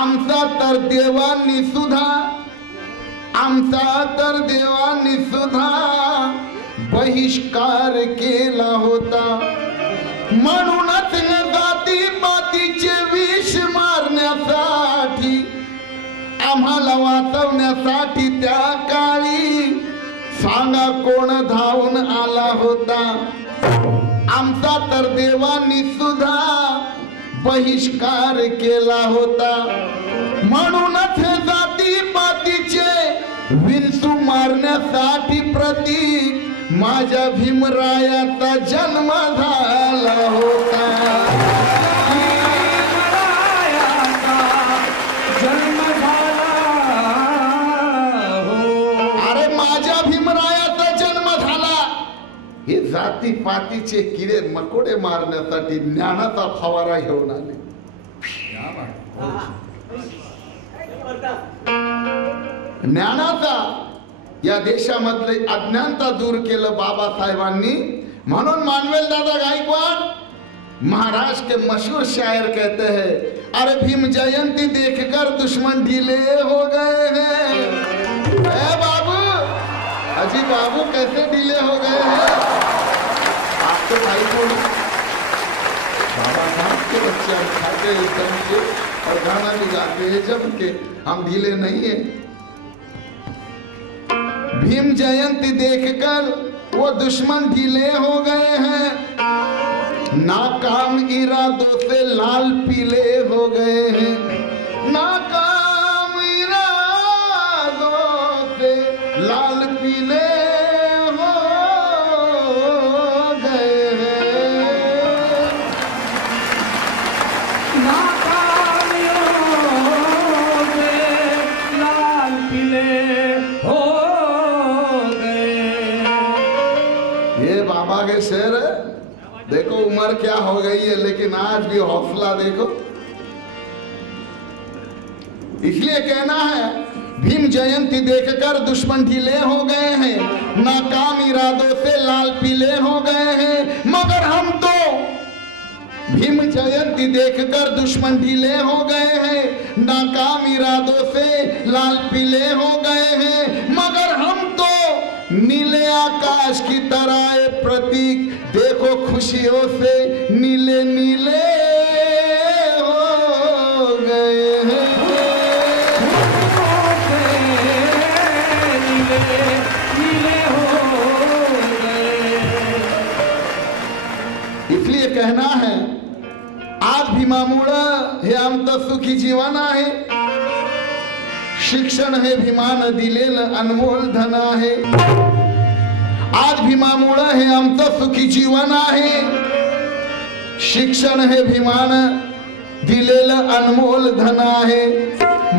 आमचा तर देवांनी सुद्धा बहिष्कार केला होता. म्हणूनच जाती पातीचे विष मारण्यासाठी आम्हाला वाचवण्यासाठी त्या काळी सांगा कोण धावून आला होता. आमचा तर देवांनी सुद्धा बहिष्कार केला होता. म्हणूनच जाती पातीचे विंचू मारण्यासाठी प्रतीक माझ्या भीमरायाचा जन्म झाला होता. अरे माझ्या भीमरायाचा जन्म झाला हे जाती पातीचे किडे मकोडे मारण्यासाठी ज्ञानाचा फवारा घेऊन आले. ज्ञानाचा या देशामधले अज्ञानता दूर केलं बाबासाहेबांनी. म्हणून मानवेल दादा गायकवाड महाराष्ट्र के मशहूर शायर कहते हैं, अरे भीम जयंती देखकर दुश्मन ढीले हो गए हैं. बाबू अजी बाबू कैसे ढीले हो गए हैं? आपको भाई को बाबा साहब के बच्चे हम खाते हैं जम के और गाना भी गाते हैं जम के, हम ढीले नहीं है. भीम जयंती देखकर वो दुश्मन ढीले हो गए हैं. नाकाम इरादों से लाल पीले हो गए हैं. नाकाम इरादों से लाल पीले हो गए हैं. नाकाम इरादों से लाल पीले हो गए. ये बाबा के शेर है. देखो उम्र क्या हो गई है लेकिन आज भी हौसला देखो. इसलिए कहना है भीम जयंती देखकर दुश्मन ढीले हो गए हैं. नाकाम इरादों से लाल पीले हो गए हैं. मगर हम तो भीम जयंती देखकर दुश्मन ढीले हो गए हैं. नाकाम इरादों से लाल पीले हो गए हैं. मगर हम तो नीले आकाश की तरह ये प्रतीक देखो खुशियों से नीले नीले हो गए हैं. नीले हो गए. इसलिए कहना है आज भीमामुळं हे आमचं सुखी जीवन आहे. शिक्षण हे भीमान दिलेलं अनमोल धन आहे. आज भीमामुळं हे आमचं सुखी जीवन आहे. शिक्षण हे भीमान दिलेलं अनमोल धन आहे.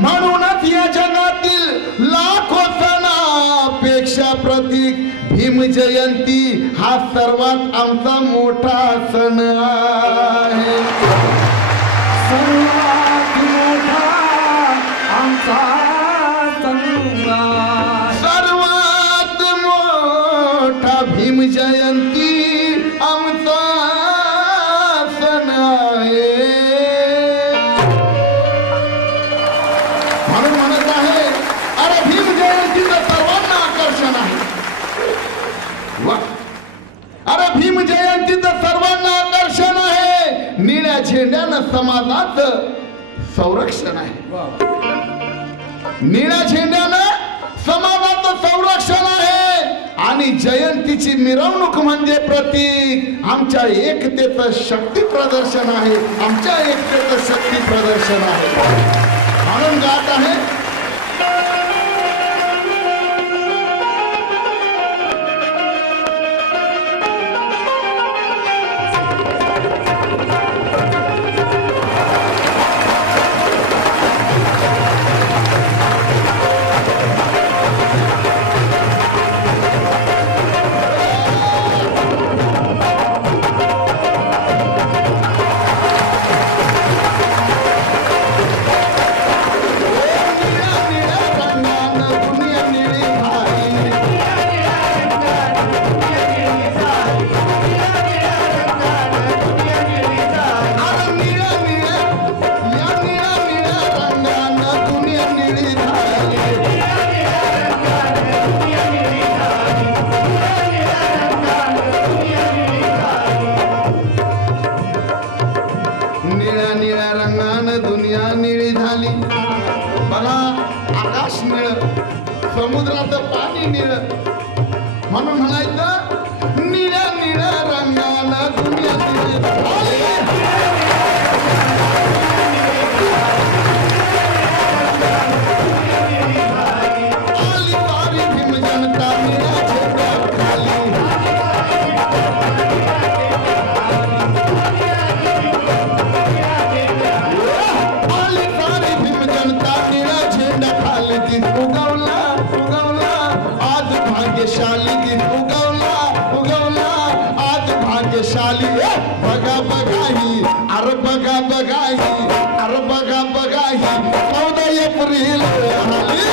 म्हणूनच या जगातील लाखो सणापेक्षा प्रतीक भीम जयंती हा सर्वात आमचा मोठा सण आहे. सर्वात मोठा आमचा सर्वात मोठा भीम जयंती आमचा सण आहे. म्हणून म्हणत आहे अरे भीम जयंतीचं सर्वांना आकर्षण आहे. वा अरे भीम जयंतीचं सर्वांना आकर्षण आहे. निळ्या झेंड्यानं समाजाचं संरक्षण आहे. निळ्या झेंड्यानं समाजाचं संरक्षण आहे. आणि जयंतीची मिरवणूक म्हणजे प्रतीक आमच्या एकतेचं शक्ती प्रदर्शन आहे. आमच्या एकतेचं शक्ती प्रदर्शन आहे. म्हणून गात आहे समुद्राचं पाणी निळ म्हणून म्हणायचं निळ्या निळ्या रंगाला दुनियातील आली सारी भीम जनता निळ्या झेंड्याखाली आली सारी भीम जनता निळ्या झेंड्याखाली दिन उगवला उगवला आज भाग्यशाली दिन उगवला उगवला आज भाग्यशाली बघा बघाही अरे बघा बघाही अरे बघा बघाही 14 एप्रिल आली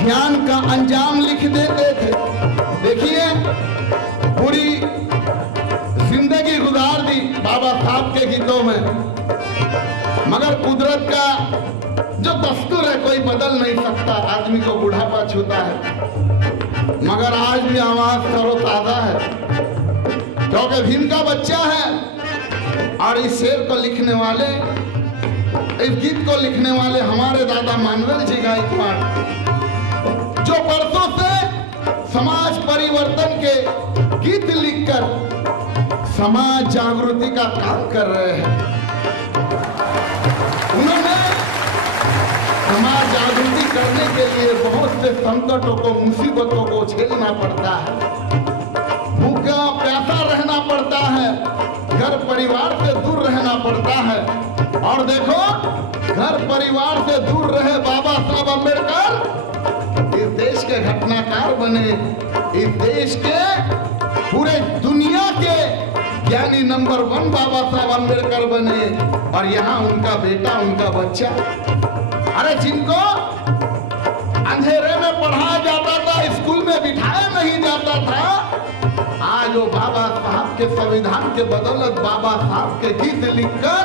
ज्ञान का अंजाम लिख देते थे। देखिए पूरी जिंदगी गुजार दी बाबा साहब के गीतों में, मगर कुदरत का जो दस्तूर है कोई बदल नहीं सकता। आदमी को बुढ़ापा छूता है, मगर आज भी आवाज तरोताजा है क्योंकि भीम का बच्चा है। और इस शेर को लिखने वाले, इस गीत को लिखने वाले हमारे दादा मानवेल जी गायकवाड़, जो बरसों से समाज परिवर्तन के गीत लिखकर समाज जागृति का काम कर रहे हैं। उन्होंने समाज जागृति करने के लिए बहुत से संकटों को, मुसीबतों को झेलना पड़ता है, भूखा प्यासा रहना पड़ता है, घर परिवार से दूर रहना पड़ता है। और देखो घर परिवार से दूर रहे बाबा साहब अम्बेडकर इस देश के घटनाकार बने, इस देश के पूरे दुनिया के ज्ञानी नंबर 1 बाबा साहब अम्बेडकर बने। और यहाँ उनका बेटा, उनका बच्चा, अरे जिनको अंधेरे में पढ़ाया जाता था, स्कूल में बिठाया नहीं जाता था, आज वो बाबा साहब के संविधान के बदौलत बाबा साहब के गीत लिखकर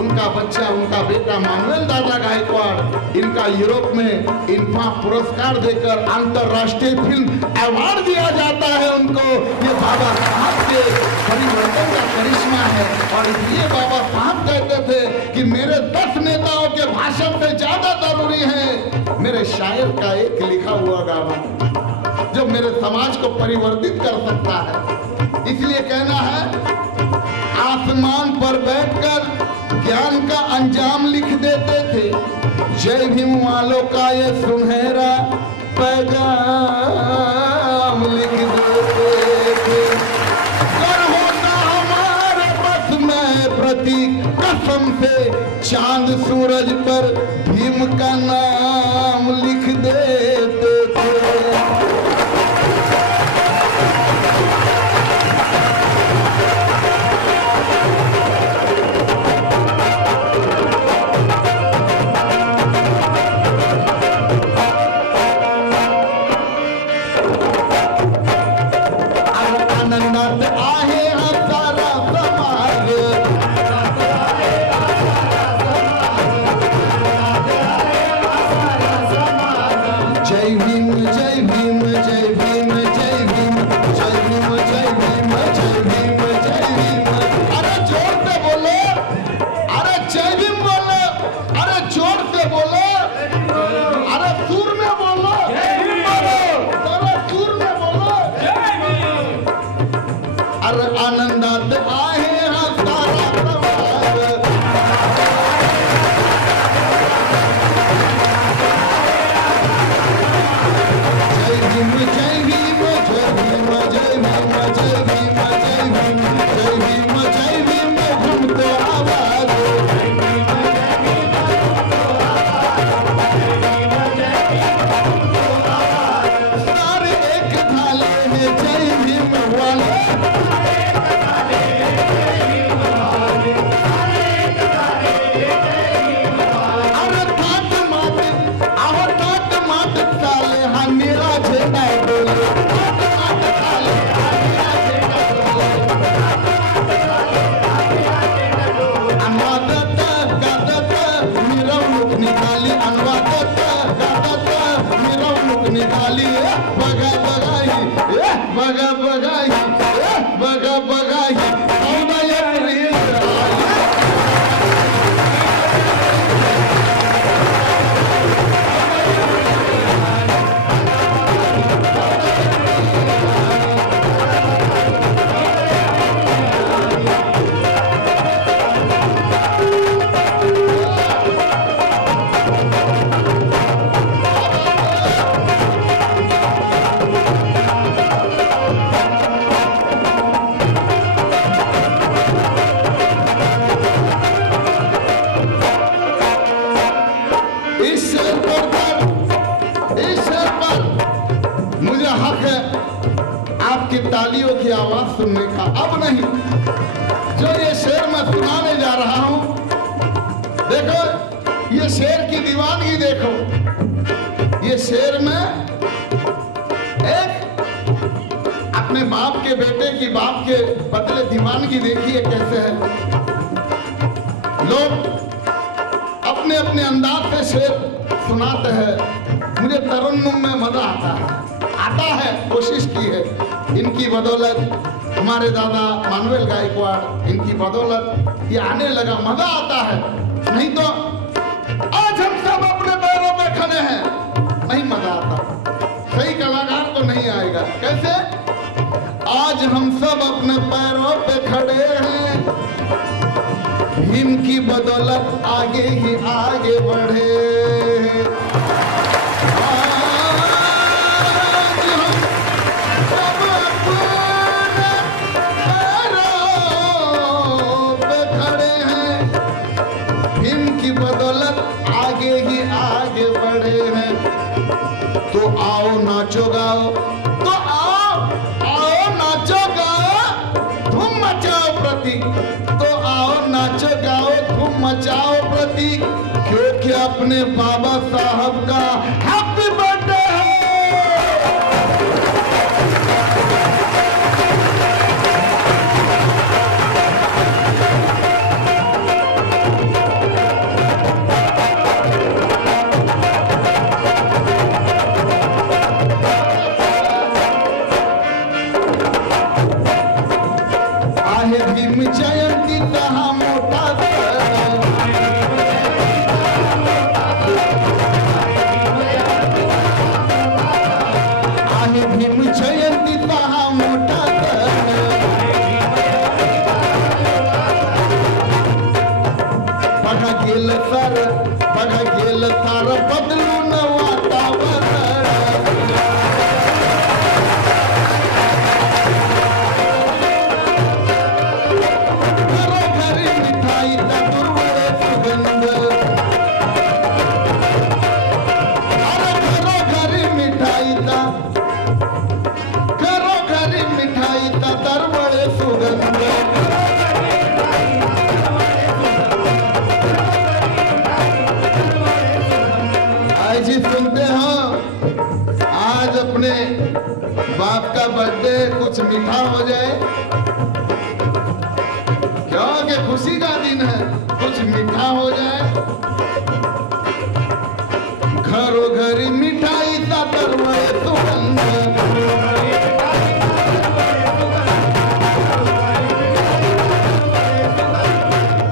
उनका बच्चा, उनका बेटा मानवेल दादा गायकवाड़, इनका यूरोप में इन्फा पुरस्कार देकर अंतरराष्ट्रीय फिल्म अवार्ड दिया जाता है उनको। ये बाबा साहब के परिवर्तन का करिश्मा है। और इसलिए बाबा साहब कहते थे कि मेरे 10 नेताओं के भाषण से ज्यादा जरूरी है मेरे शायर का एक लिखा हुआ गाना, जो मेरे समाज को परिवर्तित कर सकता है। इसलिए कहना है, आसमान पर बैठकर ज्ञान का अंजाम लिख देते थे, जय भीम वालों का ये सुनहरा पैगाम लिख देते थे। कर होता हमारे बस में प्रतीक कसम से, चांद सूरज पर भीम का नाम लिख देते थे। आनंदात आहे हा सारा समाज, जय भीम जय भीम। निकाली बगा बगाई बगा बगाई बगा बगाई 14 अप्रैल तालियों की आवाज सुनने का। अब नहीं, जो ये शेर मैं सुनाने जा रहा हूं, देखो ये शेर की दीवानगी देखो। ये शेर में एक अपने बाप के बेटे की बाप के बदले दीवानगी देखिए कैसे है। लोग अपने अपने अंदाज से शेर सुनाते हैं, मुझे तरन्नुम में मजा आता है, कोशिश की है। इनकी बदौलत हमारे दादा मानवेल गायकवाड़, इनकी बदौलत ये आने लगा, मजा आता है। नहीं तो आज हम सब अपने पैरों पे खड़े हैं, नहीं मजा आता। सही कलाकार तो नहीं आएगा। कैसे? आज हम सब अपने पैरों पे खड़े हैं, इनकी बदौलत आगे ही आगे बढ़े। तो आओ नाचो गाओ, तो आओ नाचो गाओ, धूम मचाओ प्रति। तो आओ नाचो गाओ, धूम मचाओ प्रति, क्योंकि अपने बाबा साहब का हैप्पी बर्थडे है। भीम जयंती कहा मोटा आहे भीम जयंती कहा मोटा बघा गेल सार बदलून वातावरण। बाप का बर्थडे कुछ मीठा हो जाए, क्योंकि खुशी का दिन है, कुछ मीठा हो जाए। घरों घरी मिठाई का तरवाए सुगंध,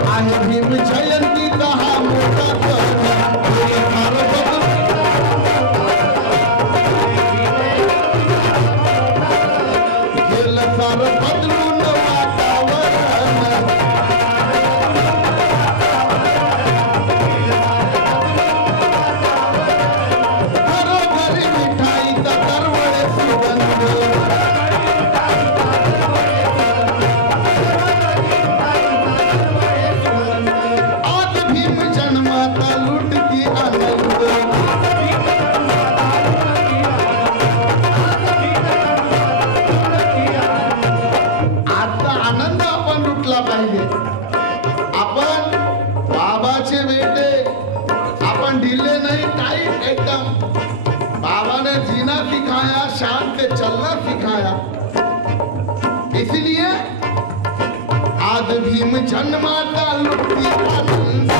आहे भीम जयंती कहा मोटा शान से चलना सिखाया। इसलिए आज भीम जन्माता लुटती आनंद।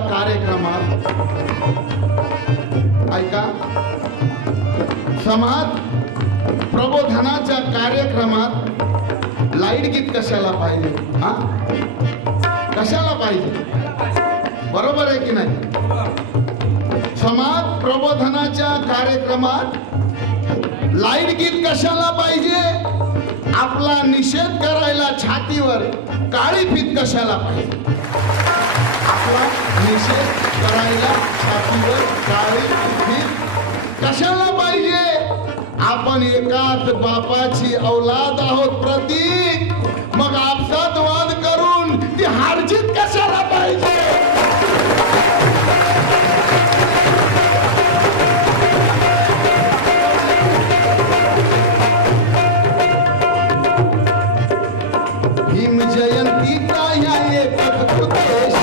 कार्यक्रमात ऐका, समाज प्रबोधनाच्या कार्यक्रमात लाईट गीत कशाला पाहिजे? हा, कशाला पाहिजे? बरोबर आहे की नाही? समाज प्रबोधनाच्या कार्यक्रमात लाईट गीत कशाला पाहिजे? आपला निषेध करायला छातीवर काळी फीत कशाला पाहिजे? आपला निषेध करायला छातीवर काळी फीत कशाला पाहिजे? आपण एकाच बापाची औलाद आहोत प्रतीक, मग आपसात वाद करून ती हारजीत कशाला पाहिजे? भीम जयंतीचा या एकच उद्देश,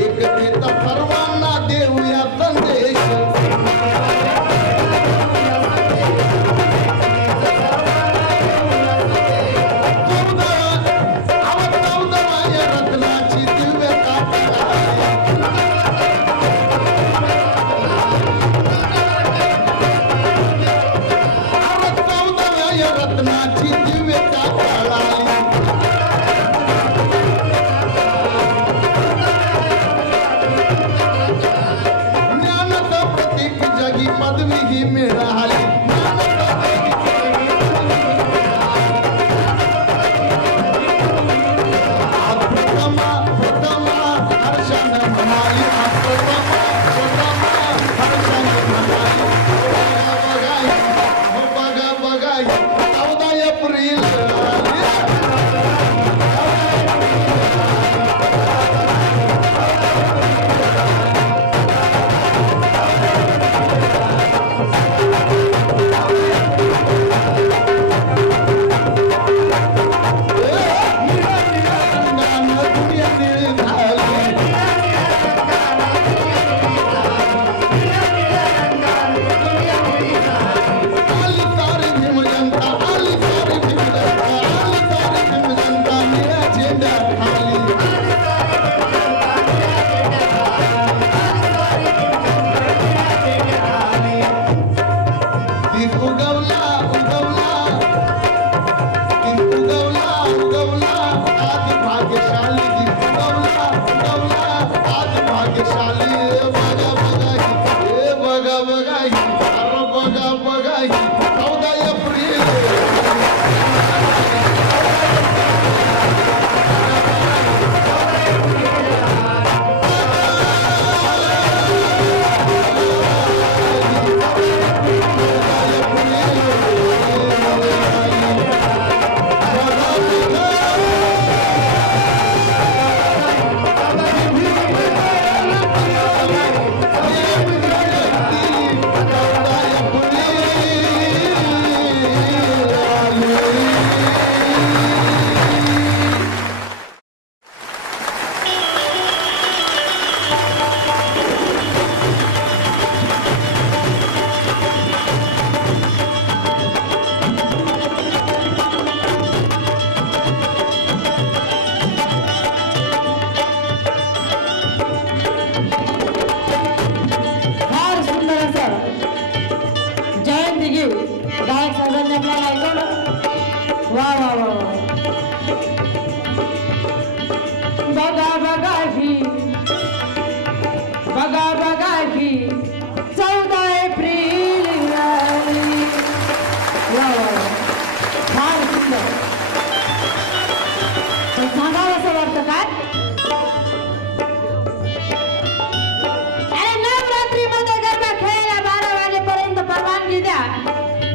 एकतेचा सर्वांना देऊया संदेश. चौदाव्या रत्नाची दिव्यता, चौदाव्या रत्नाची दिव्यता कळाली. जगी पदवी ही मिळाली. हर्षाने म्हणाली, बघा बघा 14 एप्रिल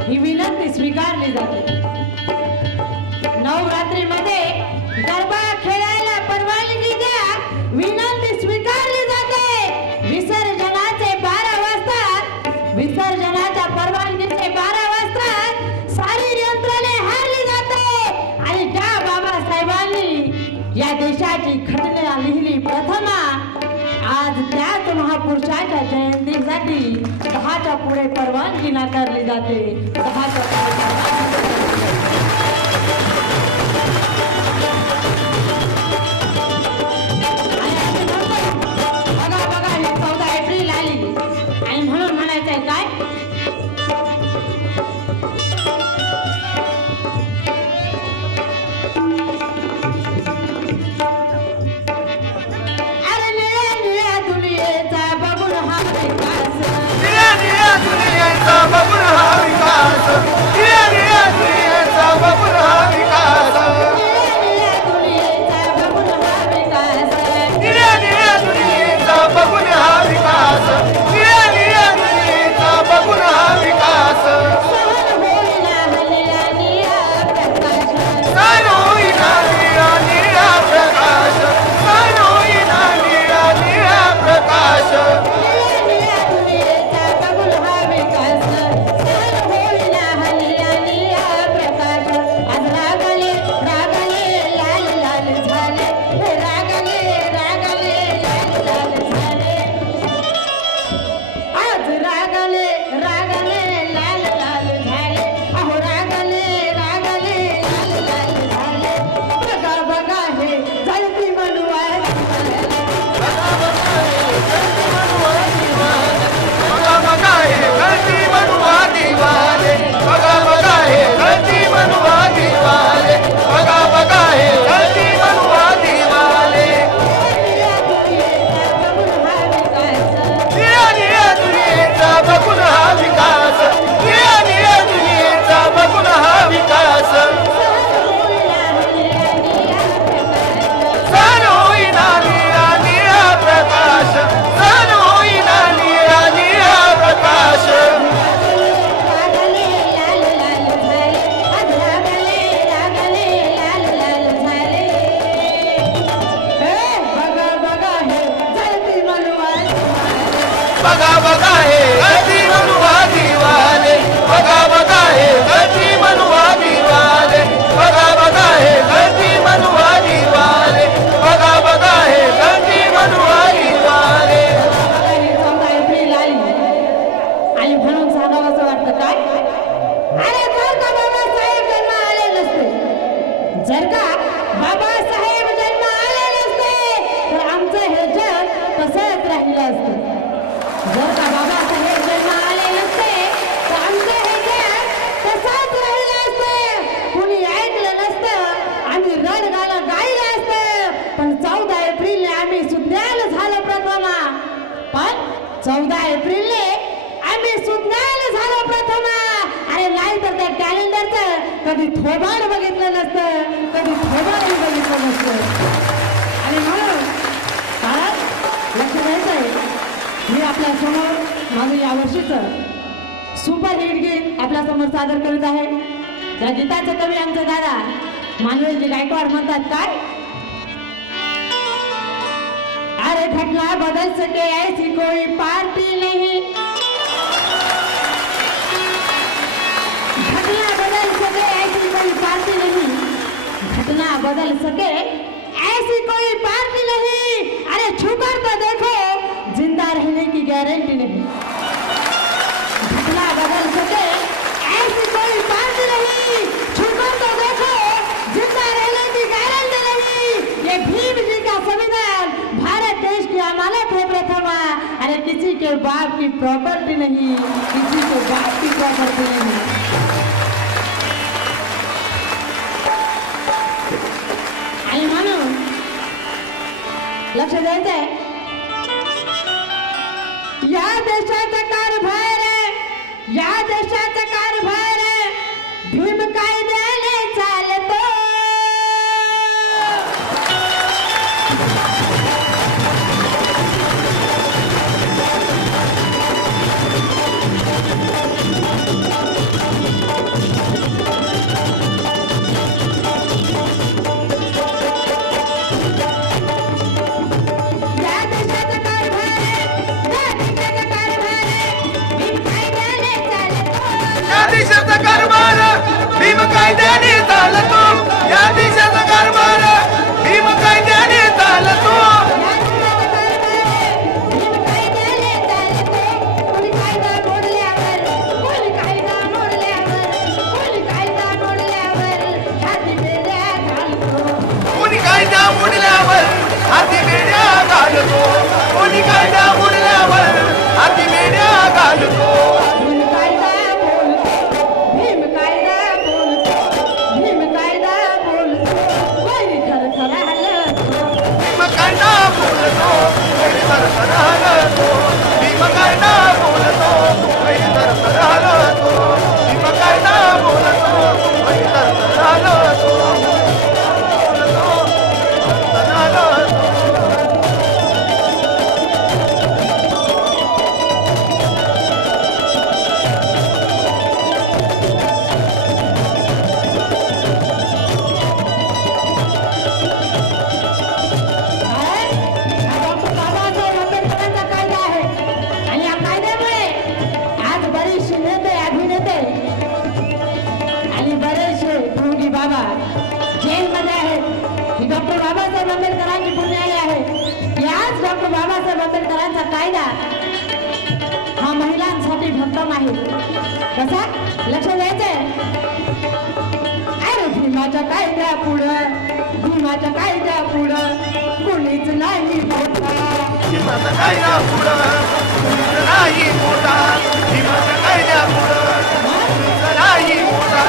ही विनंती स्वीकारली जाते. नवरात्रीमध्ये गरबा खेळायला परवानगी द्या, विनंती स्वीकारली जाते. विसर्जनाचे 12 वाजता, विसर्जनाच्या परवानगीचे 12 वाजता सारी यंत्रणे हारली जाते. आणि ज्या बाबासाहेबांनी या देशाची घटना लिहिली प्रथमा, आज त्याच महापुरुषाच्या जयंतीसाठी 10च्या त्यामुळे परवानगी नाकारली जाते. बघा ही 14 एप्रिल आली आणि म्हणून म्हणायचंय काय, कधी थोबाड बघितलं नसतं, कधी थोबाडही बघितलं नसतं. आणि म्हणून लक्ष द्यायचंय, मी आपल्या समोर माझं या वर्षीचं सुपर हिट गीत आपल्या समोर सादर करीत आहे. त्या गीताचे कवी आमचे दादा मानवेलजी गायकवाड म्हणतात काय, अरे घटना बदल सके ऐसी कोई पार्टी नहीं, घटना बदल सके ऐसी कोई पार्टी नहीं, घटना बदल सके ऐसी कोई पार्टी नहीं, अरे छूकर तो देखो जिंदा रहने की गारंटी नहीं, घटना बदल सके ऐसी कोई पार्टी नहीं, छूकर तो देखो जिंदा रहने की गारंटी नहीं. ये भीम जी का संविधान भारत देश की अमानत है प्रथमा, अरे किसी के बाप की प्रॉपर्टी नहीं, किसी के बाप की प्रॉपर्टी नहीं. आणि म्हणून लक्ष द्यायचंय, या देशाचा कारभार, या देशाचा कारभार भीम कायद्याने चालतो. भीम कायद्याने चालतो, या देशाचा कारभार भीम कायद्याने चालतो. भीम कायद्याने चालतो, कुणी कायदा मोडल्यावर बोलतो वैरी तर हलतो भीम काय ना बोलतो वैरी तर हलतो भीम काय ना बोलतो वैरी तर हलतो बाबा जेलमध्ये आहेत ही डॉक्टर बाबासाहेब आंबेडकरांची पुण्याई आहे. याच डॉक्टर बाबासाहेब आंबेडकरांचा कायदा हा महिलांसाठी भक्कम आहे. कसा लक्ष द्यायचंय. अरे भीमाच्या कायद्या पुढं कुणीच नाही मोठा. भीमाच्या कायद्या पुढं कुणीच नाही मोठा. भीमाच्या कायद्या पुढं कुणीच नाही मोठा.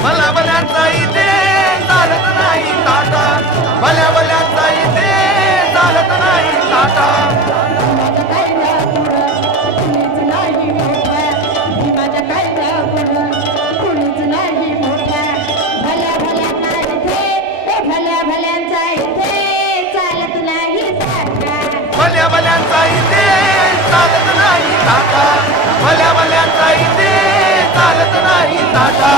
भल्या इथे चालत नाही टाटा. भल्या इथे चालत नाही टाटा. भीमाच्या कायद्या पुढं कुणीच नाही मोठा. भल्यांचा इथे चालत नाही टाटा. भल्यांचा इथे चालत नाही टाटा. भल्यांचा इथे चालत नाही टाटा.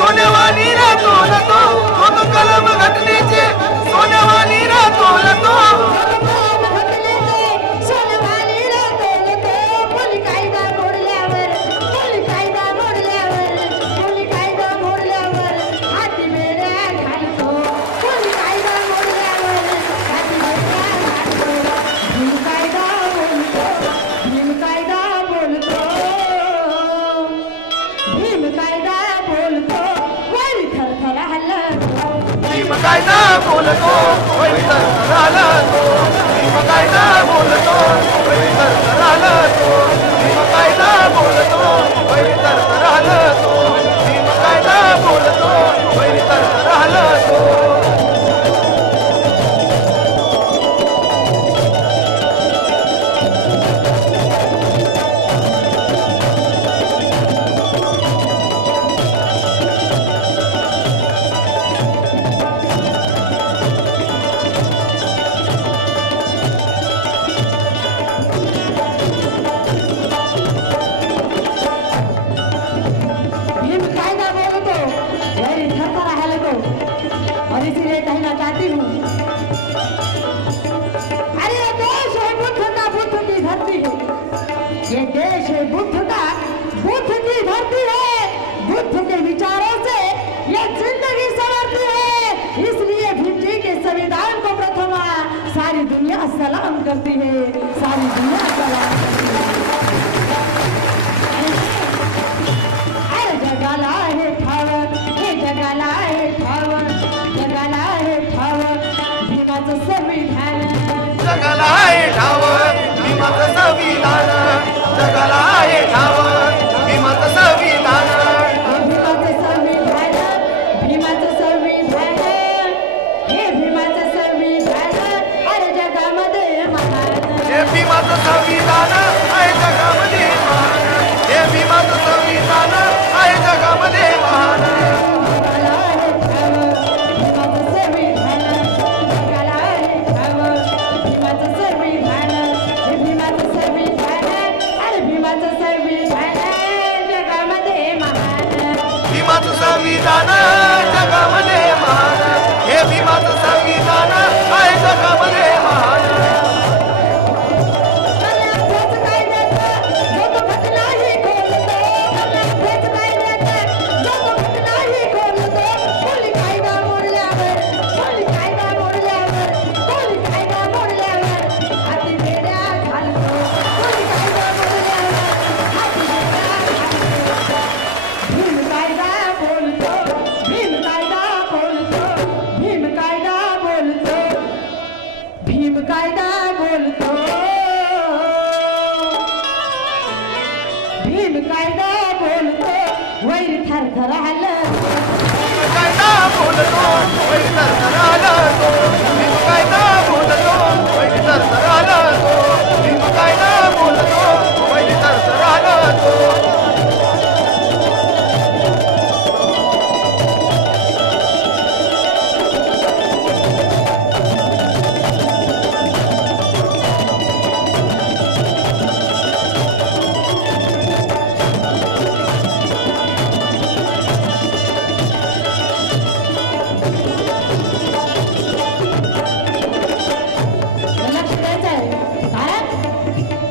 सोनेवानी रे तोलतो तो कलम घटनेचे सोनेवानी रे तोलतो. कायदा बोलतो वैरी तर हलतो. भीम कायदा बोलतो वैरी तर हलतो. भीम कायदा बोलतो वैरी तर हलतो. भीम कायदा बोलतो वैरी तर हलतो. संविधान जगामध्ये महान, हे भीमाचं संविधान आहे जगामध्ये महान. भीम कायदा बोलतो वैर थरथर आलं. कायदा बोलतो वैर थरथर आलं तो. भीम कायदा बोलतो वैर थरथर आलं तो. भीम कायदा बोलतो वैर थरथर आलं तो.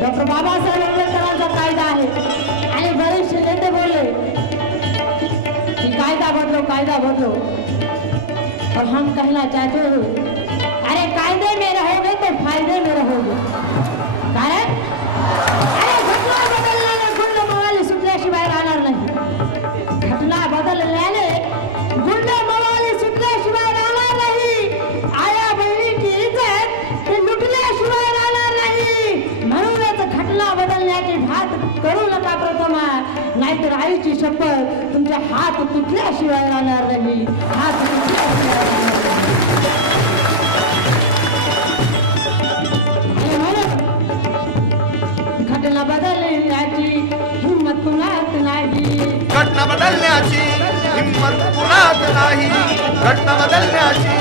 डॉक्टर बाबासाहेब आंबेडकरांचा कायदा आहे आणि बरेचसे नेते बोलले कि कायदा बदलो. और हम कहना चाहते हो अरे कायदे में रहोगे तो फायदे में रहोगे. कारण अरे घटना बदलल्याने गुंड मवाली सुटल्याशिवाय राहणार नाही. घटना बदलल्याने गुंड मवाली सुटल्याशिवाय राहणार नाही. आया बहिणीची इज्जत ही लुटल्याशिवाय राहणार नाही. म्हणूनच घटना बदलण्याची भात करू नका प्रथम, नाहीतर आईची शपथ तुमचे हात तुटल्याशिवाय राहणार नाही. हात तुटल्याशिवाय राहणार नाही. घटना बदलण्याची हिंमत कुणात नाही. घटना बदलण्याची हिंमत कुणात नाही. घटना बदलण्याची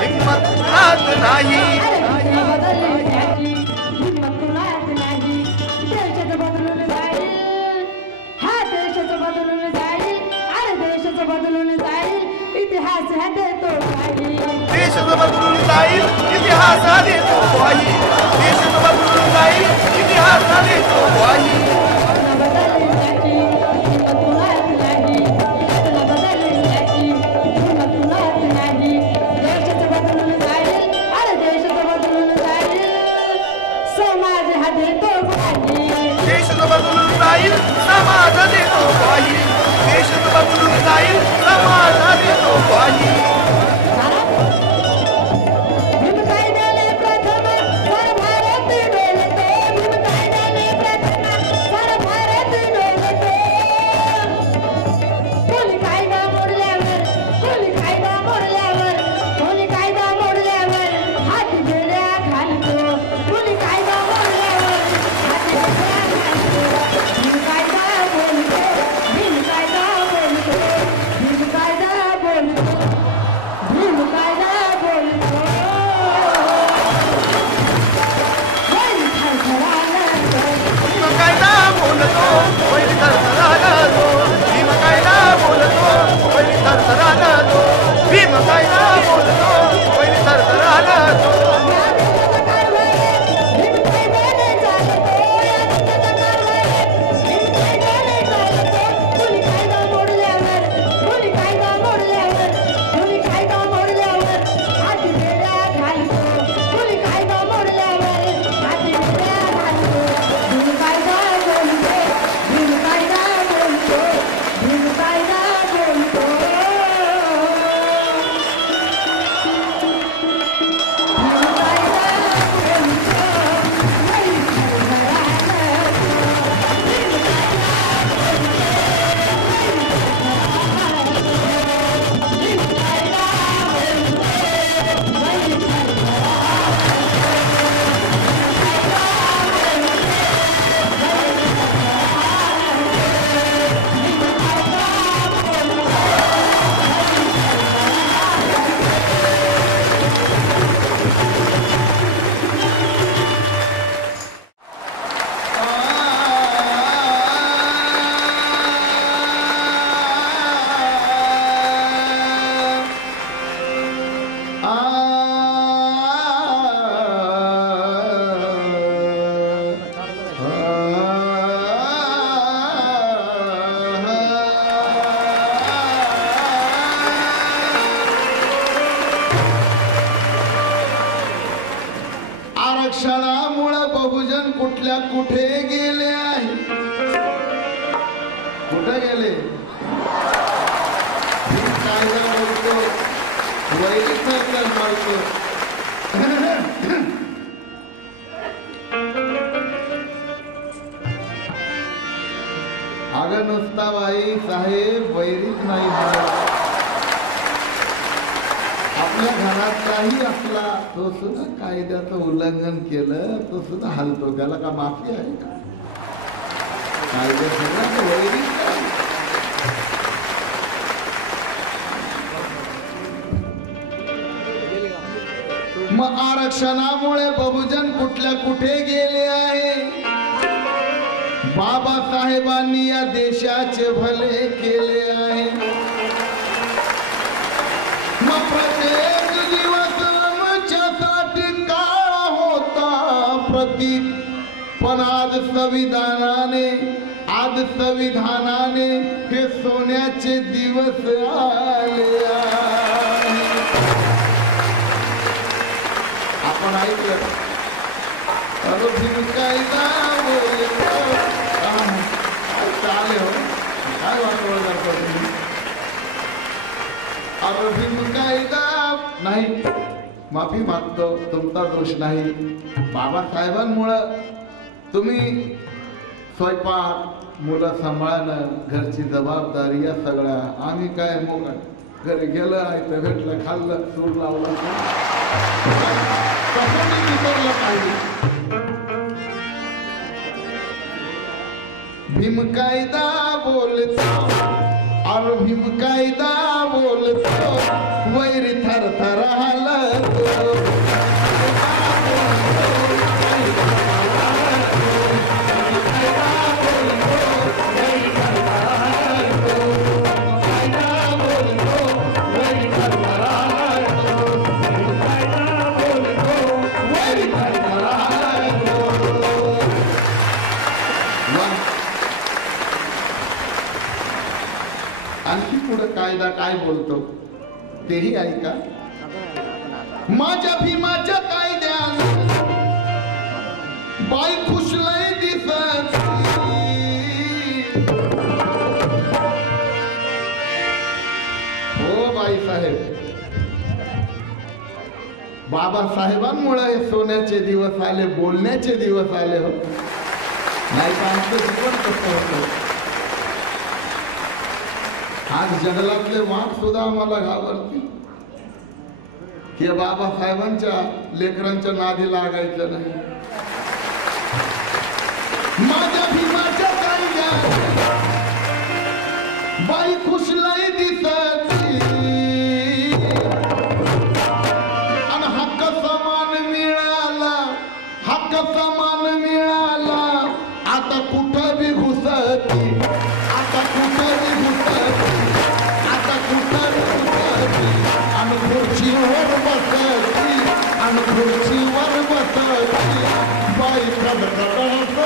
हिंमत कुणात नाही. घटना बदलण्याची हिंमत कुणात नाही. देशाचं बदलून जाईल, हा देशाचं बदलून जाईल. अरे देशाचं बदलून जाईल, इतिहास हा देतो काही. देशाचं बदलून जाईल, इतिहास हा देतो ग्वाही. देशाचं बदलून जाईल, इतिहास हा देतो ग्वाही. घटना बदलण्याची हिंमत कुणात नाही. घटना बदलण्याची हिंमत कुणात नाही. देशाचं बदलून जाईल, अरे देशाचं बदलून जाईल. समाज हा देतो ग्वाही. देशाचं बदलून जाईल, समाज देतो ग्वाही. देशाचं बदलून जाईल, समाज देतो ग्वाही. भीम कायद्याने प्रथम सारा भारत डोलतो. भीम कायद्याने प्रथम सारा भारत डोलतो. कोणी कायदा मोडल्यावर, कोणी कायदा मोडल्यावर, कोणी कायदा मोडल्यावर हात गेल्या घालतो. कोणी कायदा मोडल्यावर हात गेल्या घालतो. भीम कायदा बोलतो, भीम कायदा बोलतो, भीम कायदा बोलतो. कुठे गेले आहे कुठे गेले कायदा बोलतो वैरी सरकार मारतो अगं नुसता बाई साहेब वैरीच नाही आपल्या घरात काही असला तो सुद्धा कायद्याचं उल्लंघन केलं तो सुद्धा हलतो त्याला का माफी आहे का कायद्याचं वैरी मग आरक्षणामुळे बहुजन कुठल्या कुठे गेले आहे बाबासाहेबांनी या देशाचे भले केले आहे मग प्रत्येक दिवस आमच्यासाठी काळ होता प्रतीक पण आज संविधानाने हे सोन्याचे दिवस आले आपण ऐकलं कायदा बोलतो चाले हो काय वाटवळ करतो तुम्ही अरबी कायदा नाही माफी मागतो तुमचा दोष नाही बाबासाहेबांमुळं तुम्ही स्वयंपाक मुलं सांभाळणं घरची जबाबदारी या सगळ्या आम्ही काय मोकळ घरी गेलं आहे भेटलं खाल्लं सूर लावलं भीम कायदा बोलतो और भीम कायदा बोलतो वैरी थर थर हलतो आणखी पुढे कायदा काय बोलतो तेही ऐका माझ्या भीमाच्या कायद्यानं बाई खुशलय दिसत हो बाई साहेब बाबासाहेबांमुळे हे सोन्याचे दिवस आले बोलण्याचे दिवस आले हो नाही तर आमचं जीवन कसं होतं आज जंगलातले वाघ सुद्धा आम्हाला घाबरतील की बाबासाहेबांच्या लेकरांच्या नादी लागायचं नाही माझ्या भीमाच्या कायद्यात बाई खुशलाई दिसत आणि हक्क समान मिळाला आता कुठं बी घुसती आता कुठं बी घुसती आता कुठं बी घुसती आणि खुर्चीवर बसती आणि खुर्चीवर बसती बाई कडकडत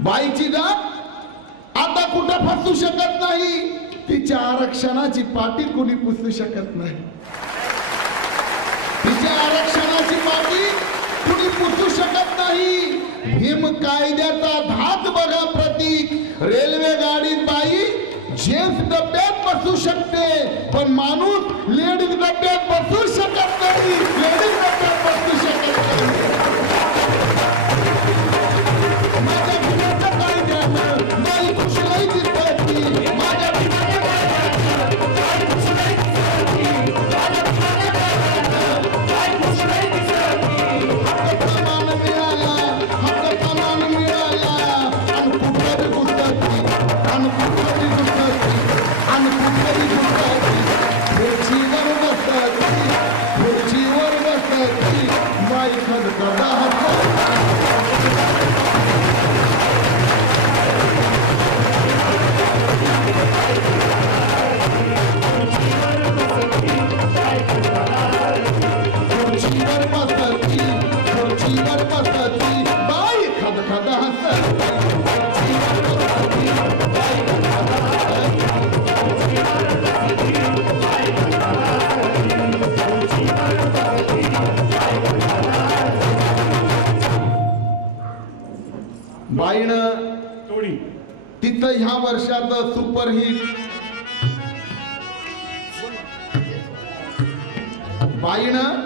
बाईची जात आता कुठं फसू शकत नाही तिच्या आरक्षणाची पाटी कुणी पुसू शकत नाही तिच्या आरक्षणाची पाटी कुणी पुसू शकत नाही भीम कायद्याचा धाक बघा प्रतीक रेल्वे गाडीत बाई जेंट्स डब्यात बसू शकते पण माणूस लेडीज डब्यात बसू शकत नाही लेडीज डब्यात बसू शकत नाही I'm ह्या वर्षाचं सुपरहिट बाईनं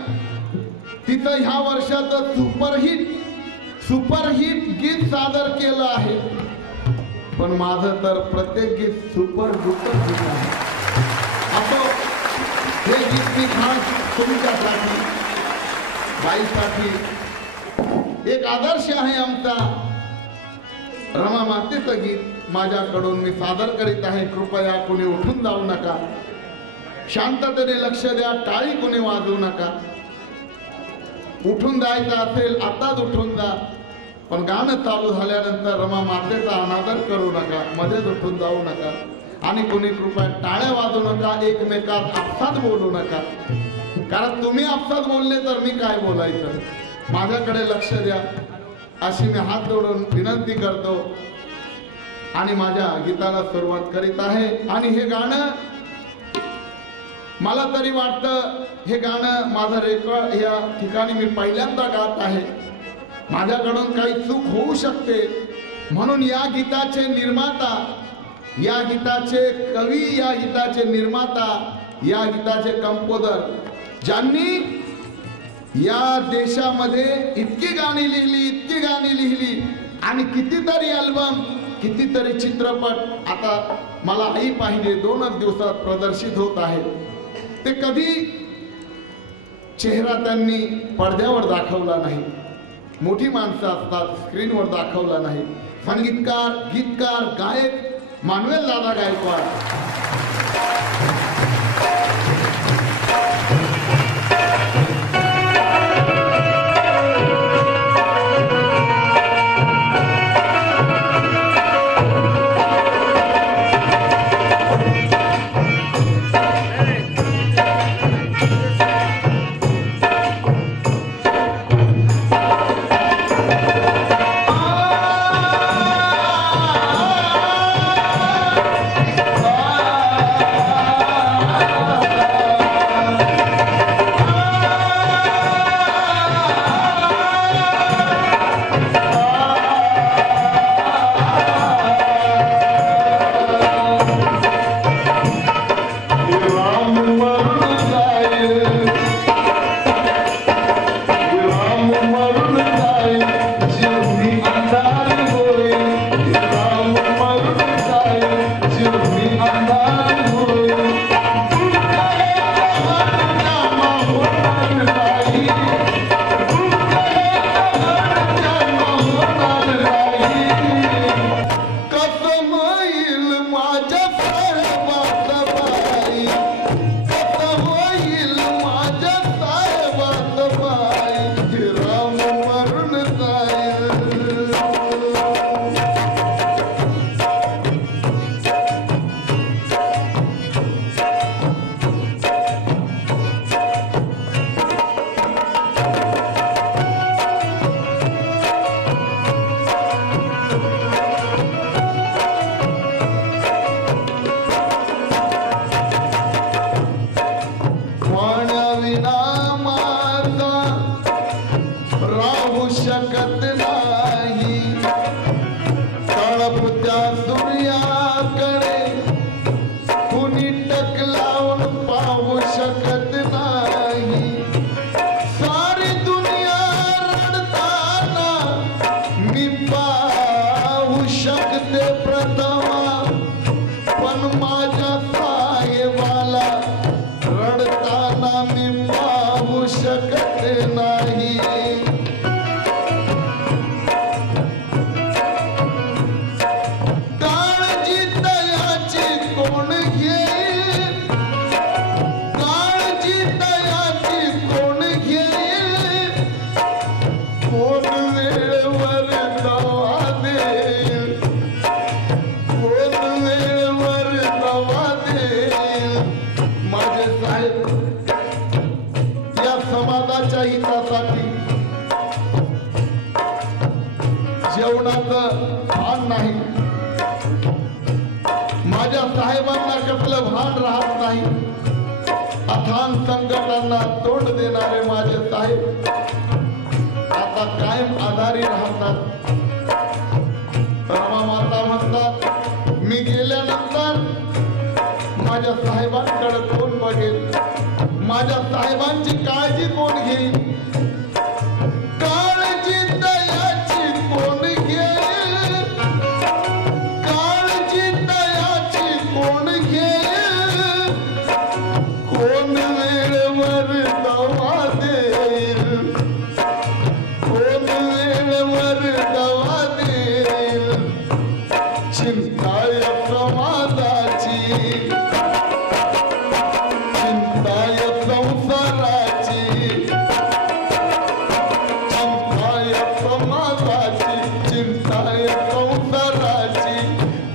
तिथं ह्या वर्षाचं सुपरहिट गीत सादर केलं आहे. पण माझं तर प्रत्येक गीत सुपर डुपर गीत आहे. असो हे गीत मी खास तुमच्यासाठी बाईसाठी एक आदर्श आहे आमचा रमा मातेचं गीत माझ्याकडून मी सादर करीत आहे. कृपया कोणी उठून जाऊ नका, शांततेने लक्ष द्या, टाळी कोणी वाजवू नका. उठून जायचं असेल आताच उठून जा, पण गाणं चालू झाल्यानंतर रमा मातेचा अनादर करू नका, मध्येच उठून जाऊ नका. आणि कोणी कृपया टाळ्या वाजवू नका, एकमेकात आपसात बोलू नका. कारण तुम्ही आपसात बोलले तर मी काय बोलायचं. माझ्याकडे लक्ष द्या अशी मी हात जोडून विनंती करतो आणि माझ्या गीताला सुरुवात करीत आहे. आणि हे गाणं मला तरी वाटतं हे गाणं माझं रेकॉर्ड या ठिकाणी मी पहिल्यांदा गात आहे. माझ्याकडून काही चूक होऊ शकते, म्हणून या गीताचे निर्माता, या गीताचे कवी, या गीताचे निर्माता, या गीताचे कंपोजर ज्यांनी या देशामध्ये इतकी गाणी लिहिली आणि कितीतरी अल्बम, कितीतरी चित्रपट आता मला आई पाहिजे 2 दिवसात प्रदर्शित होत आहे. ते कधी चेहरा त्यांनी पडद्यावर दाखवला नाही. मोठी माणसं असतात, स्क्रीनवर दाखवला नाही. संगीतकार, गीतकार, गायक मानवेल दादा गायकवाड. जेवणाचं भान नाही, माझ्या साहेबांना कसलं भान राहत नाही. अथान संकटांना तोंड देणारे माझे साहेब आता कायम आधारी राहतात. रमा माता म्हणतात घेईल काळजी दयाची कोण घेईल काळजी दयाची कोण घेईल कोण वेळेवर दवा देईल कोण वेळेवर दवा देईल चिंता या समाजाची चिंता या संसाराची चिंता या समाजाची चिंता या संसाराची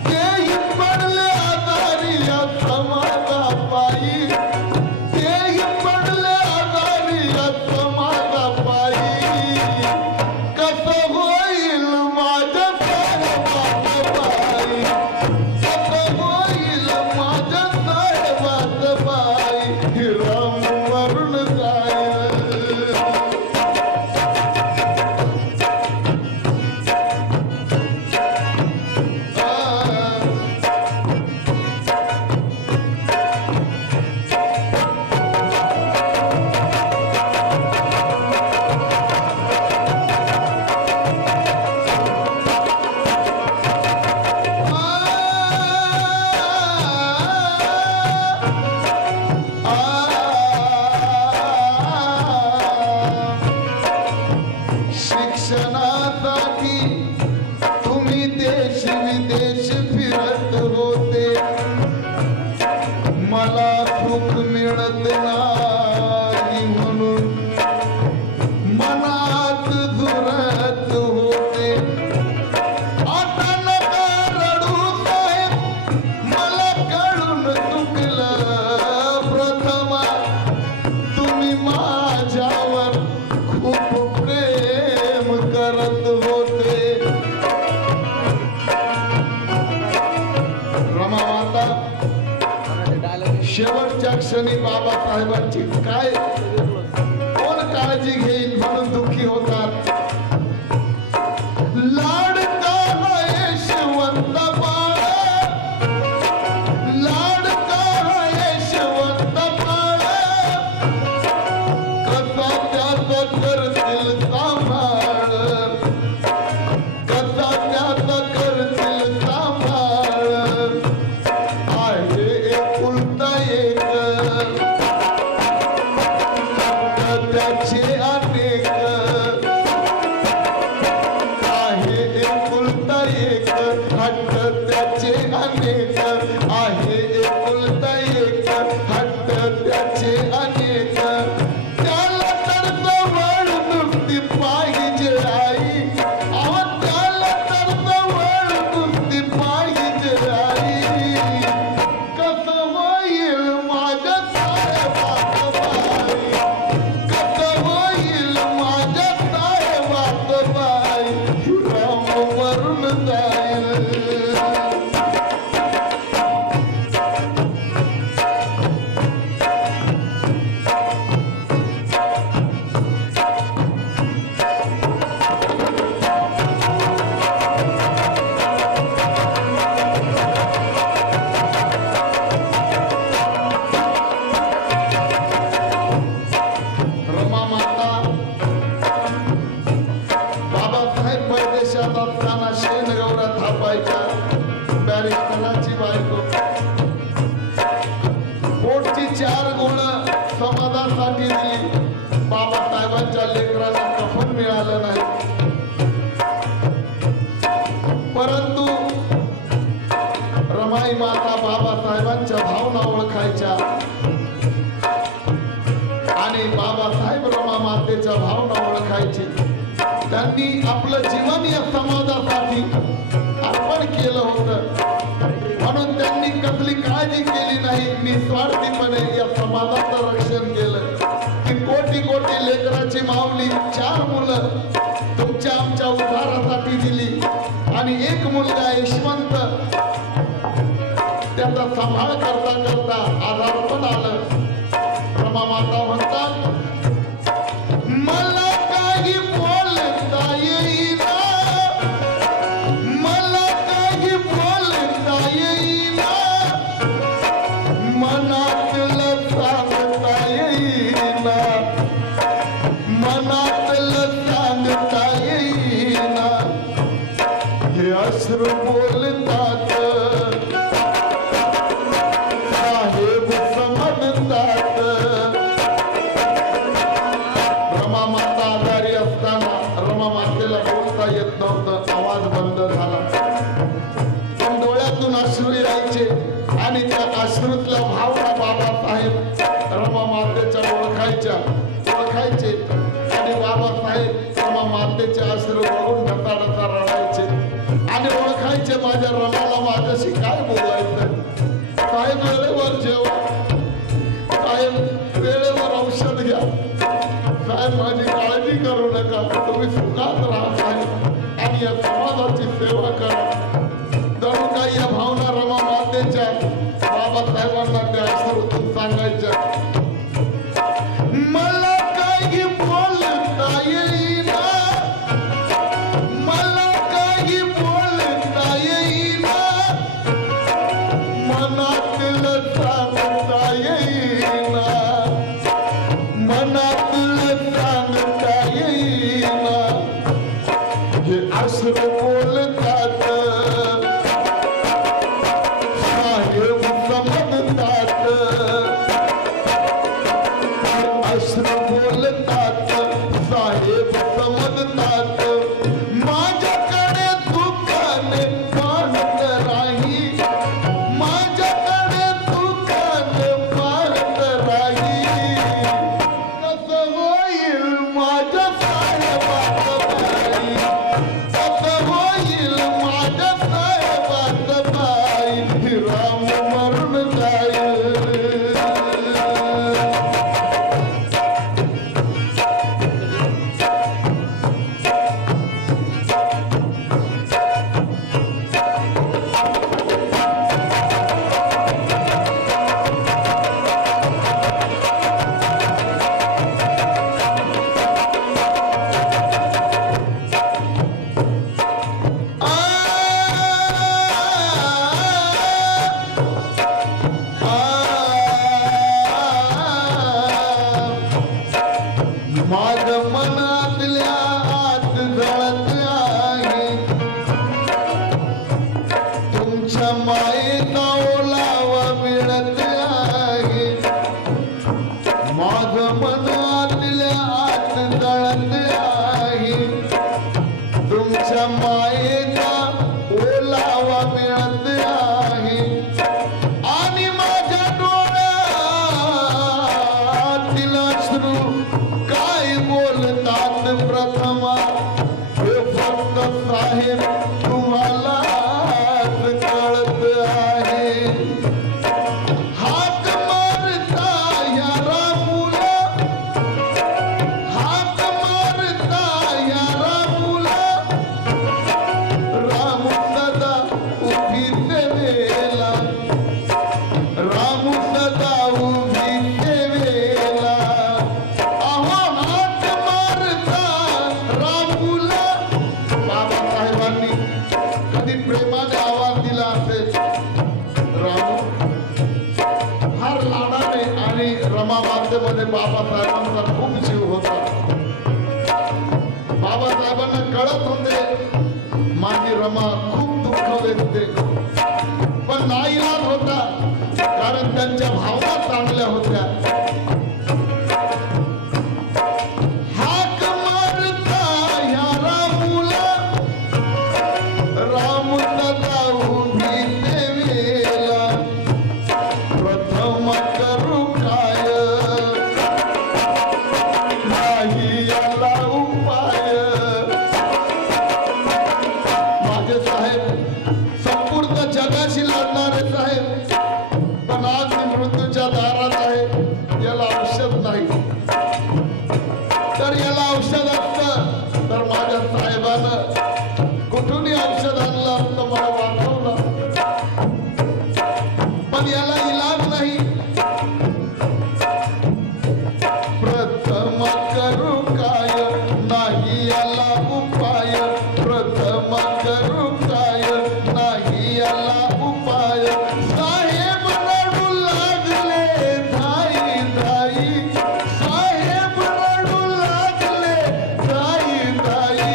तेही पडले आजारी या समाजापायी तेही पडले आजारी या समाजापायी कसं होईल माझ्या साहेबाचं बाई कसं होईल माझ्या साहेबाचं बाई हे राम मरून जाईल शिक्षणासाठी तुम्ही देश विदेश फिरत होते मला सुख मिळत नाही म्हणून मनात झुरत होते आता नका रडू साहेब मला कळून चुकलं प्रथम तुम्ही माझ्यावर खूप प्रेम करत होते रमा माता शेवटच्या क्षणी बाबासाहेबांची काय कोण काळजी घेईल म्हणून दुःखी होतात लाडका यशवंत बाळ लाडका यशवंत बाळ कसा त्याचा करतील सांभाळ कसा त्याचा करतील सांभाळ आहे एकुलता एक त्याचे अनेक आहे एकुलता एक हट्ट त्याचे अनेक आहे एकुलता एक हट्ट त्याचे अनेक त्याला तर जवळ नुसती पाहिजे आई अहो त्याला तर जवळ नुसती पाहिजे आई कसं होईल माझ्या साहेबाचं बाई कसं होईल माझ्या साहेबाचं बाई राम मरून जाईल रमा माता बाबासाहेब परदेशात असताना शेणगौऱ्या थापायच्या बॅरिस्टराची बायको पोटची 4 गुण समाजासाठी दिली बाबासाहेबांच्या लेकराला कफन मिळालं नाही परंतु रमाई माता बाबासाहेबांच्या भावना ओळखायच्या आणि बाबासाहेब रमा मातेच्या भावना ओळखायची त्यांनी आपलं जीवन या समाजासाठी अर्पण केलं होतं म्हणून त्यांनी कसली काळजी केली नाही निस्वार्थीपणे या समाजाचं रक्षण केलं की कोटी कोटी लेकराची माऊली 4 मुलं तुमच्या आमच्या उद्धारासाठी दिली आणि एक मुलगा यशवंत त्याचा सांभाळ करता करता आजारपण आलं रमा माता म्हणतात मला काही बोलता येईना मला काही बोलता येईना मनातलं सांगता येईना व्हायच्या ओळखायचे आणि बाबासाहेब रमा मातेचे आश्रम बघून ढसा ढसा रडायचे आणि ओळखायचे माझ्या रमाला माझ्याशी काय बोलायचं. साहेब वेळेवर जेवा, साहेब वेळेवर औषध घ्या, साहेब माझी काळजी करू नका, तुम्ही सुखात राहा साहेब आणि या समाजाची सेवा करा. जणू काही या भावना रमा मातेच्या बाबासाहेबांना त्या आश्रमातून सांगायच्या. मला काही बोलता येईना, मला काही बोलता येईना, मनातलं सांगता येईना, मनातलं सांगता येईना. हे आश्रम बोलतात साहेब समजतात, आश्रम बोलतात साहेब समजतात. माझ्याकडे दुकाने पाहत राही, माझ्याकडे दुकाने पाहत राही. कसं होईल माझ्या साहेबाचं बाई, कसं होईल माझ्या साहेबाचं बाई. राम मरून जाईल. माझ्या मनातल्या आत जळत आहे तुमच्या मायेचा ओलावा मिळत आहे. माझ्या मनातल्या आत जळत आहे तुमच्या मायेचा ओलावा मिळत आहे. आणि माझ्या डोळ्यातील अश्रू काय बोलतात प्रथमा हे फक्त साहेब तुम्हालाच कळत आहे. हात मारता या रामुला, हात मारता या रामुला, राम सदा उभी सेवेला, राम सदा उभी सेवेला. अहो हात मारता रामुला. बाबासाहेबांनी कधी प्रेमाने आवाज दिला असेल रामू. फार लाडाने आणि रमा मातेमध्ये बाबासाहेबांचा खूप जीव होता. बाबासाहेबांना कळत होते माझी रमा खूप दुःख वेचते, पण नाईलाज होता कारण त्यांच्या भावना चांगल्या होत्या. हाक मारता ह्या रामुला, राम सदा उभी सेवेला. प्रथम करू काय नाही याला उपाय. माझे साहेब संपूर्ण जगाशी लढणारे साहेब, पण आज मी मृत्यूच्या दारात आहे. याला औषध नाही, तर याला औषध असतं तर माझ्या साहेबानं कुठूनही औषध आणलं असतं, मला वाचवलं. पण याला इलाज नाही. प्रथम करू काय नाही याला उपाय, प्रथम करू काय नाही याला उपाय. साहेब रडू लागले धाई धाई, साहेब रडू लागले धाई धाई.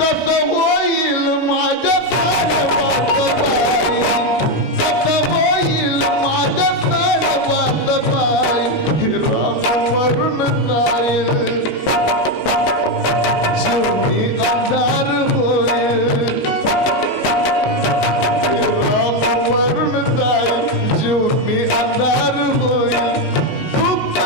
कसं होईल माझ्या साहेबाचं बाई, कसं होईल माझ्या साहेबाचं बाई. राम मरून जाईल, शिवणी अंधार होईल. राम मरून जाईल, शिवणी अंधार होईल. दुःख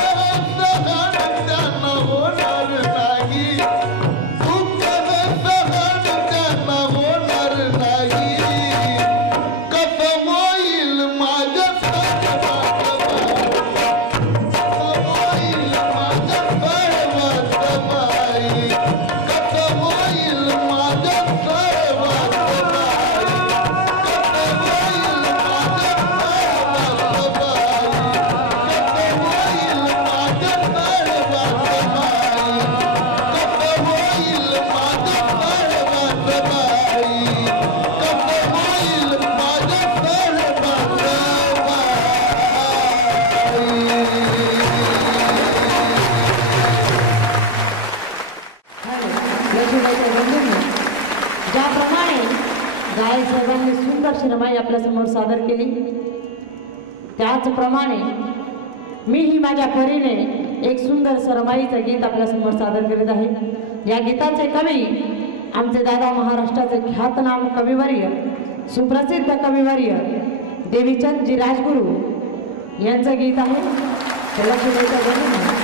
रमाई साहेबांनी सुंदरशी रमाई आपल्यासमोर सादर केली. त्याचप्रमाणे मीही माझ्या परीने एक सुंदर रमाईचं गीत आपल्यासमोर सादर करीत आहे. या गीताचे कवी आमचे दादा महाराष्ट्राचे ख्यातनाम कविवर्य सुप्रसिद्ध कविवर्य देवीचंदजी राजगुरू यांचं गीत आहे. त्याला शुभेच्छा देतो.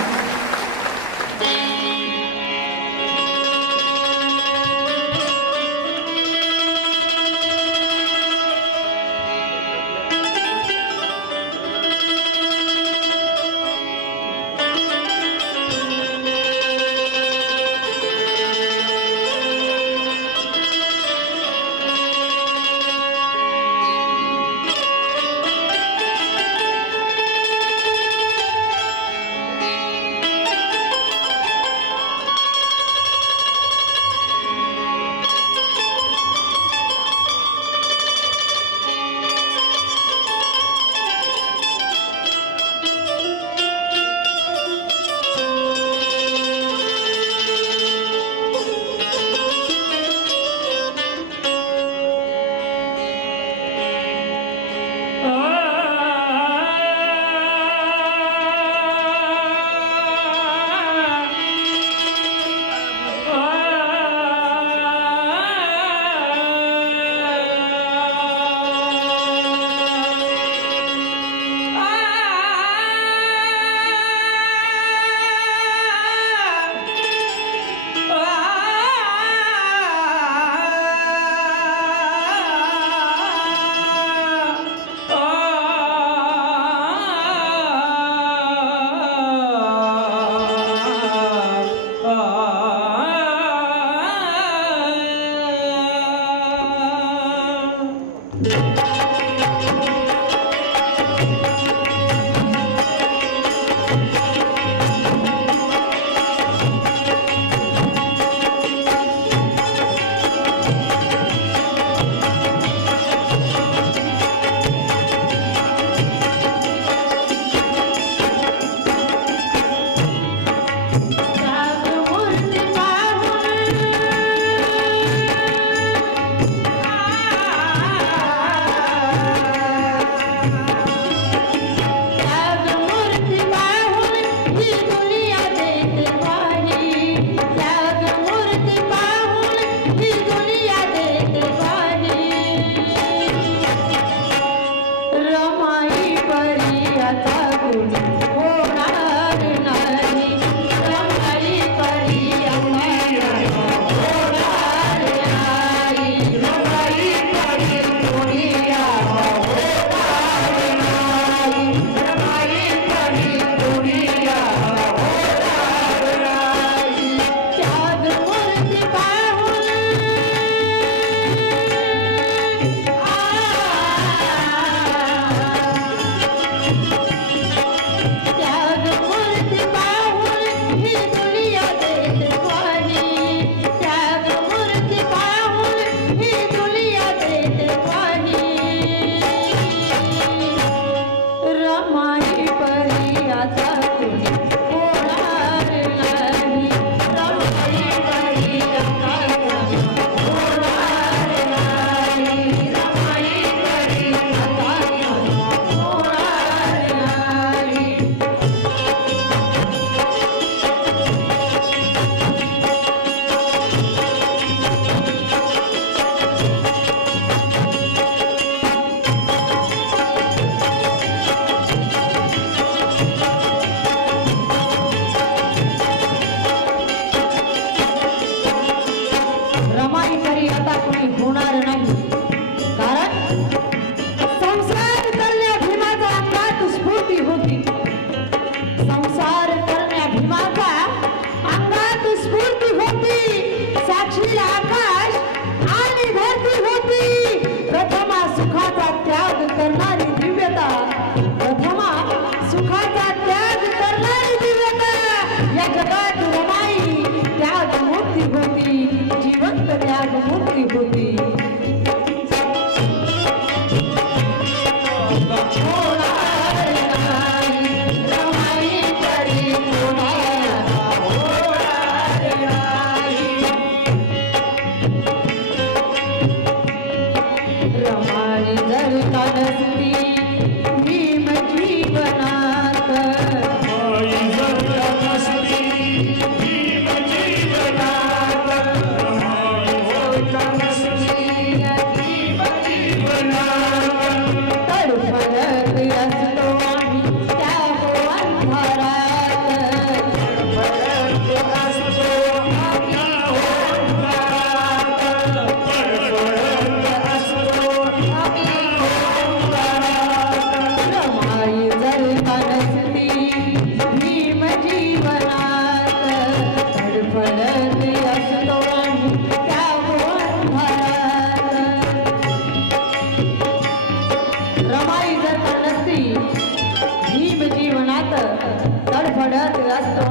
असतो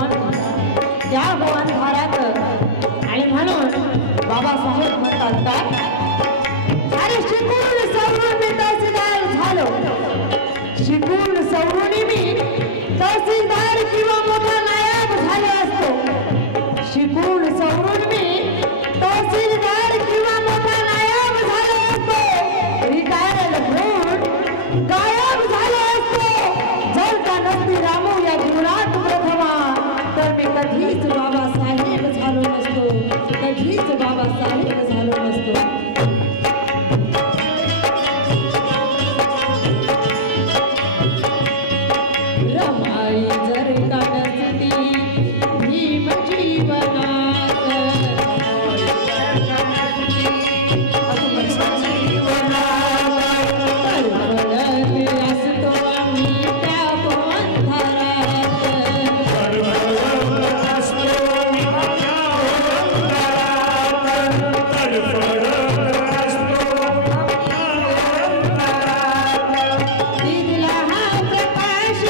त्या अंधारात. आणि म्हणून बाबासाहेब म्हणतात काय, अरे शिकून सवरून मी तहसीलदार झालो, शिकून सवरून मी तहसीलदार किंवा मोठा नायब झालो असतो, शिकून सवरून मी तहसीलदार किंवा मोठा नायब झालो असतो, रिटायर्ड होऊन गायब झालो असतो. जर का नसती रामू या जीवनात प्रथमा, तर मी कधीच बाबासाहेब झालो नसतो, कधीच बाबासाहेब झालो नसतो. रमाई जर का नसती भीम जीवनात, तरफडत असतो आम्ही त्या अंधारात. दिला हा प्रकाश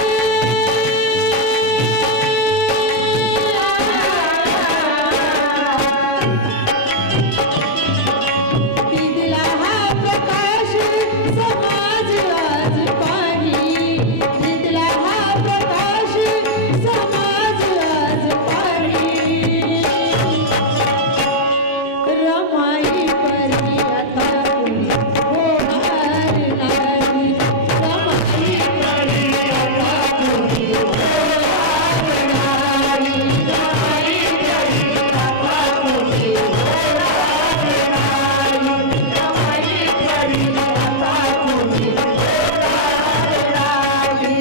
दिला हा प्रकाश समाज आज पाही, दिला हा प्रकाश समाज आज पाही. रमाई परी आता होणार नाही, रमाई परी आता होणार नाही, रमाई परी आता होणार नाही, रमाई परी आता होणार नाही.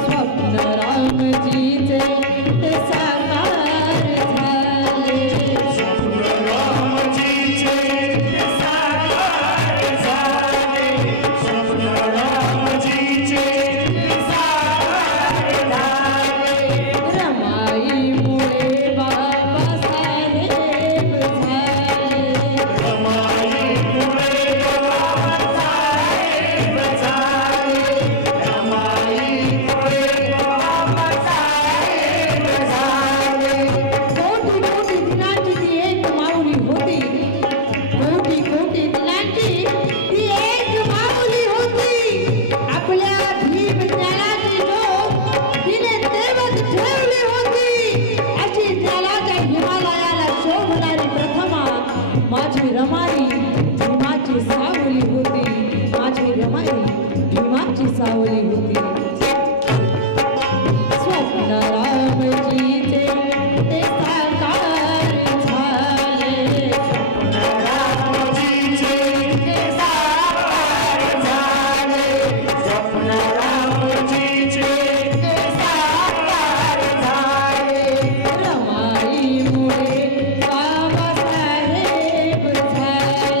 स्वप्न रामजीचे ते साकार झाले, रमाईमुळे बाबासाहेब झाले, कोटी कोटी दिनांची ती एक माऊली होती, कोटी कोटी दिनांची ती एक माऊली होती. आपल्या भीम ज्ञानाची ज्योत तिने तेवत ठेवली होती. अशी ज्ञानाच्या हिमालयाला शोभणारी प्रथमा माझी रमाई भीमाची सावली होती, माझी रमाई भीमाची सावली होती. स्वप्न रामजीचे ते साकार झाले, रमाईमुळे बाबासाहेब झाले,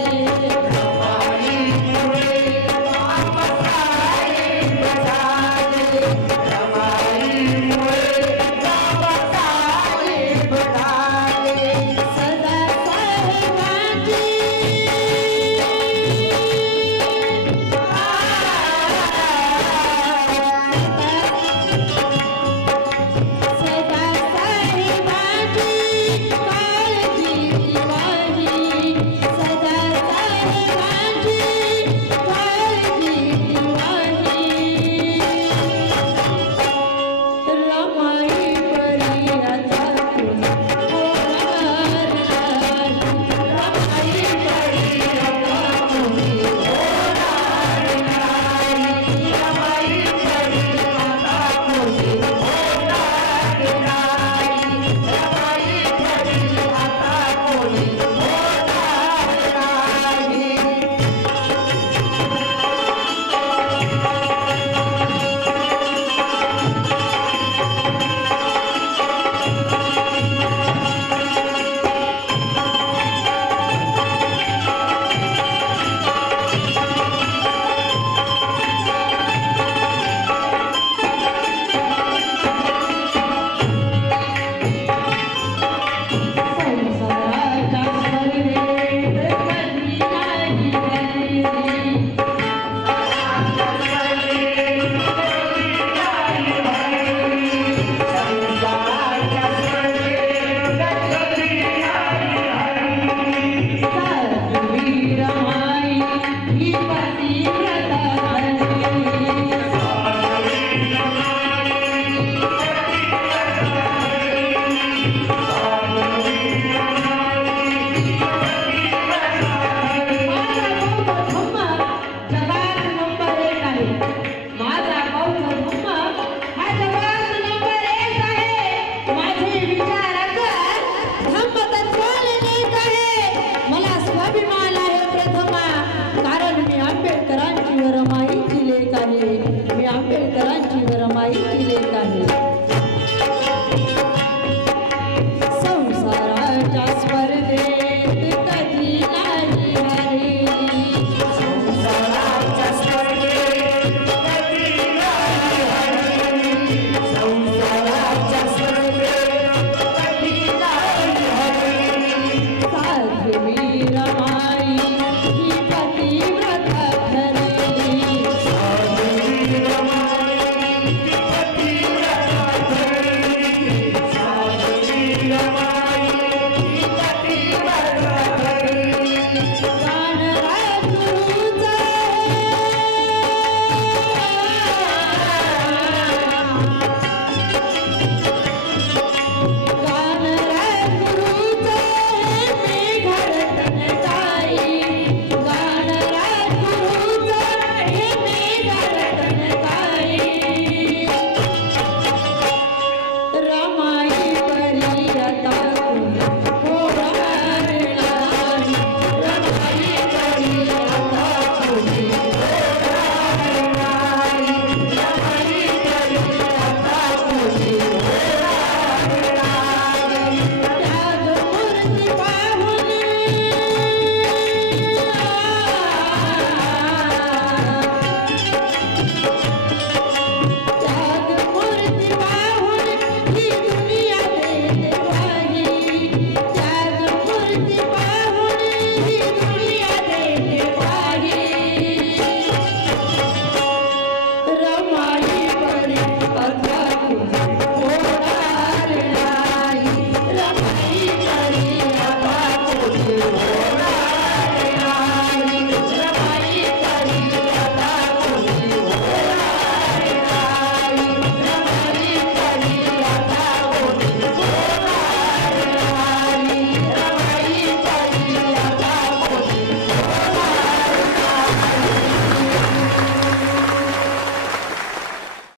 पतिव्रता